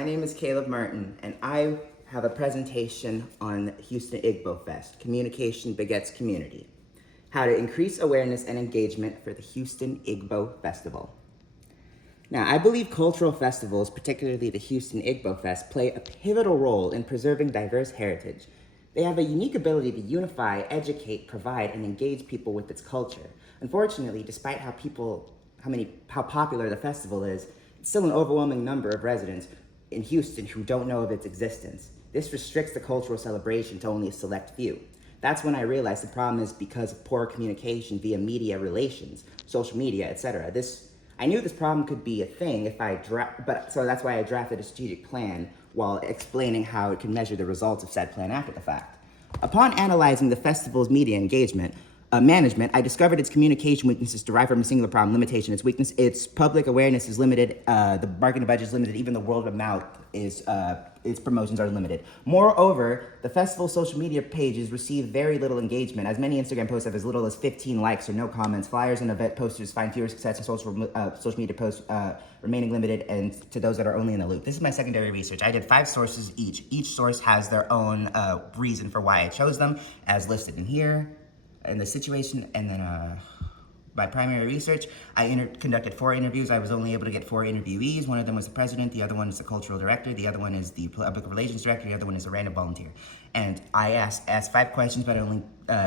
My name is Caleb Martin, and I have a presentation on Houston Igbo Fest, Communication Begets Community, how to increase awareness and engagement for the Houston Igbo Festival. Now, I believe cultural festivals, particularly the Houston Igbo Fest, play a pivotal role in preserving diverse heritage. They have a unique ability to unify, educate, provide, and engage people with its culture. Unfortunately, despite how popular the festival is, it's still an overwhelming number of residents in Houston who don't know of its existence. This restricts the cultural celebration to only a select few. That's when I realized the problem is because of poor communication via media relations, social media, etc. I knew this problem could be a thing so that's why I drafted a strategic plan while explaining how it can measure the results of said plan after the fact. Upon analyzing the festival's media engagement, management, I discovered its communication weaknesses derive from a singular problem: limitation. Its public awareness is limited, the marketing budget is limited, even the word of mouth is, its promotions are limited. Moreover, the festival's social media pages receive very little engagement, as many Instagram posts have as little as 15 likes or no comments. Flyers and event posters find fewer success, and social media posts remaining limited and to those that are only in the loop. This is my secondary research. I did 5 sources each. Each source has their own reason for why I chose them, as listed in here. In the situation, and then my primary research, I conducted 4 interviews. I was only able to get 4 interviewees. One of them was the president, the other one is the cultural director, the other one is the public relations director, the other one is a random volunteer. And I asked 5 questions, but I only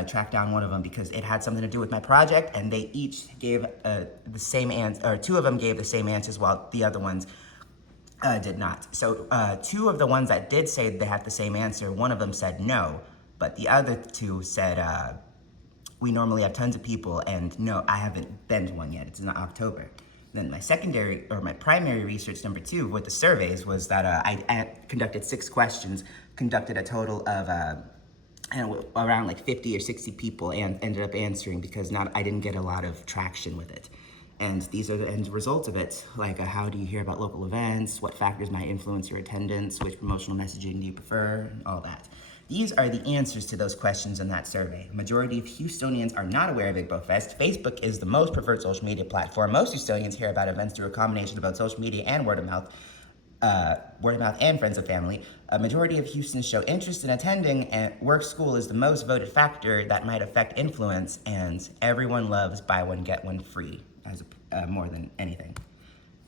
tracked down one of them because it had something to do with my project, and they each gave the same answer, or 2 of them gave the same answers while the other ones did not. So 2 of the ones that did say they had the same answer, one of them said no, but the other 2 said, we normally have tons of people, and no, I haven't been to one yet. It's in October. Then my primary research, number 2, with the surveys, was that I conducted 6 questions, conducted a total of around like 50 or 60 people, and ended up answering because I didn't get a lot of traction with it. And these are the end results of it, like how do you hear about local events, what factors might influence your attendance, which promotional messaging do you prefer, all that. These are the answers to those questions in that survey. A majority of Houstonians are not aware of Igbo Fest. Facebook is the most preferred social media platform. Most Houstonians hear about events through a combination of both social media and word of mouth and friends and family. A majority of Houstonians show interest in attending, and work school is the most voted factor that might affect influence, and everyone loves buy one, get one free more than anything.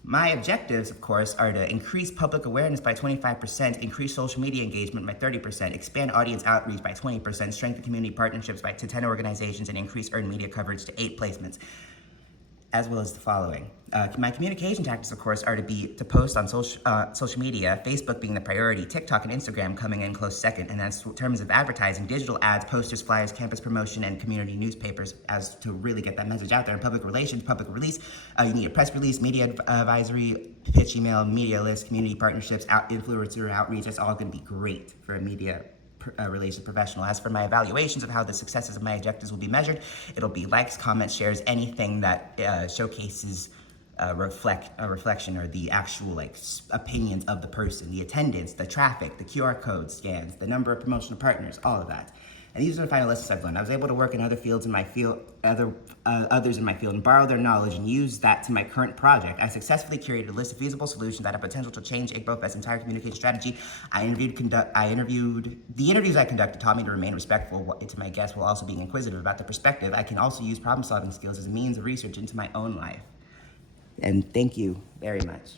My objectives, of course, are to increase public awareness by 25%, increase social media engagement by 30%, expand audience outreach by 20%, strengthen community partnerships to 10 organizations, and increase earned media coverage to 8 placements, as well as the following. My communication tactics, of course, are to post on social media, Facebook being the priority, TikTok and Instagram coming in close second, and that's in terms of advertising, digital ads, posters, flyers, campus promotion, and community newspapers as to really get that message out there. And public relations, public release, you need a press release, media advisory, pitch email, media list, community partnerships, influencer outreach. That's all gonna be great for a media relations professional. As for my evaluations of how the successes of my objectives will be measured, it'll be likes, comments, shares, anything that showcases a reflection or the actual opinions of the person, the attendance, the traffic, the QR code scans, the number of promotional partners, all of that. And these are the final lessons I've learned. I was able to work in other fields in my field, others in my field, and borrow their knowledge and use that to my current project. I successfully curated a list of feasible solutions that have potential to change Igbo Fest's entire communication strategy. The interviews I conducted taught me to remain respectful to my guests while also being inquisitive about their perspective. I can also use problem-solving skills as a means of research into my own life. And thank you very much.